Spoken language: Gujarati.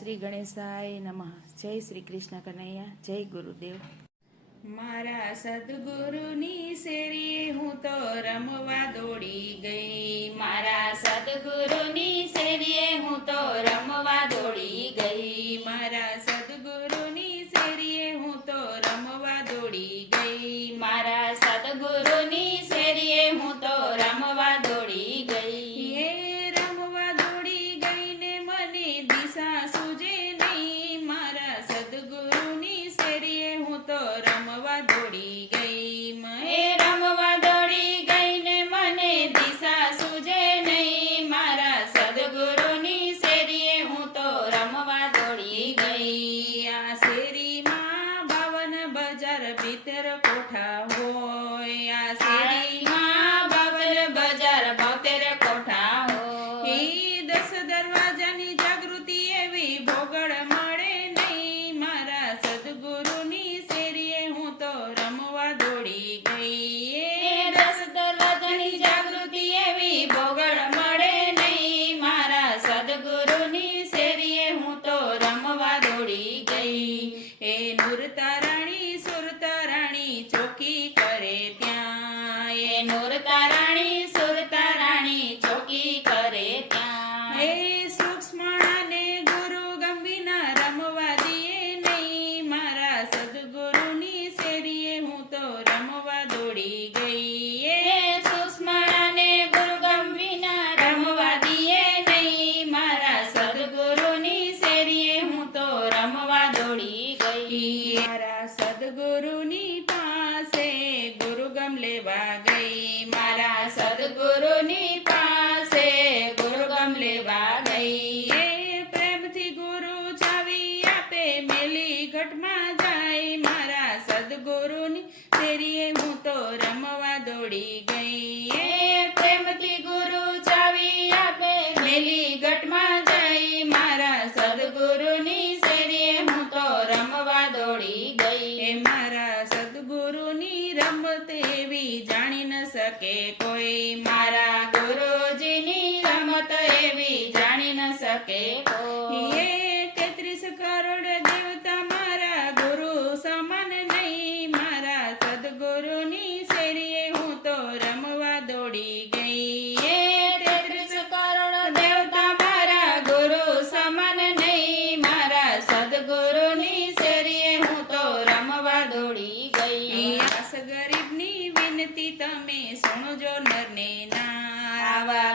શ્રી ગણેશાય નમઃ. જય શ્રી કૃષ્ણ કનૈયા, જય ગુરુદેવ. મારા સદગુરુની શેરીએ હું તો રમવા દોડી ગઈ. મારા સદગુરુની શેરીએ હું તો રમવા દોડી ગઈ. મારા સદગુરુની શેરીએ હું તો રમવા દોડી ગઈ. મારા સદગુરુની શેરીએ હું તો રમવા દોડી ગઈ. એ રમવા દોડી ગઈ ને મને દિશા સૂજે નહીં. મારા સદગુરુની શેરીએ હું તો રમવા દોડી ગઈ. મેં રમવા દોડી ગઈ ને મને દિશા સૂજે નહીં. મારા સદગુરુની શેરીએ હું તો રમવા દોડી ગઈ. આ શેરીમાં 52 બજાર ભીતર કોઠા હોય. આ શેરીમાં 52 બજાર 72 કોઠા હોય. એ 10 દરવાજાની જાગૃતિ એવી ભોગળ મળે નહીં. મારા સદગુરુની શેરીએ હું તો રમવા દોડી ગઈ. એ 10 દરવાજાની જાગૃતિ એવી ભોગળ મળે નહીં. મારા સદગુરુની શેરીએ હું તો રમવા દોડી ગઈ. એ નૂરતારાણી સુરતારાણી ચોકી કરે ત્યાં. એ નૂરતારાણી સુરતારાણી ચોકી કરે ત્યાં. એ સૂક્ષ્મણાને ગુરુ ગંભીના રમવા દીએ નહીં. મારા સદગુરુની શેરીએ હું તો રમવા દોડી ગઈ. એ સૂક્ષ્મણાને ગુરુ ગંભીના રમવા દીએ નહીં. મારા સદગુરુની શેરીએ હું તો રમવા દોડી ગઈ. મારા સદગુરુની પાસે ગુરુગમ લેવા ગઈ. મારા સદગુરુની પાસે ગુરુગમ લેવા ગઈ. એ પ્રેમથી ગુરુ ચાવી આપે મેલી ઘટમાં જાય. મારા સદગુરુની શેરીએ હું તો રમવા દોડી ગઈ. એ પ્રેમથી ગુરુ ચાવી આપે મેલી ઘટમાં જાય. મારા સદગુરુની શેરીએ હું તો રમવા દોડી ગઈ. એ મારા સદગુરુની રમત એવી જાણી ન શકે કોઈ. મારા ગુરુજીની રમત એવી જાણી ન શકે કોઈ. એ 33 કરોડ દેવતા મારા ગુરુ સમાન નહીં. મારા સદગુરુની શેરીએ હું તો રમવા દોડી ગઈ. એ 33 કરોડ દેવતા મારા ગુરુ સમાન નહીં. મારા સદગુરુની શેરીએ હું તો રમવા દોડી ગઈ. આસ ગરીબની વિનતી તમે સુણજો નરને ના. આવા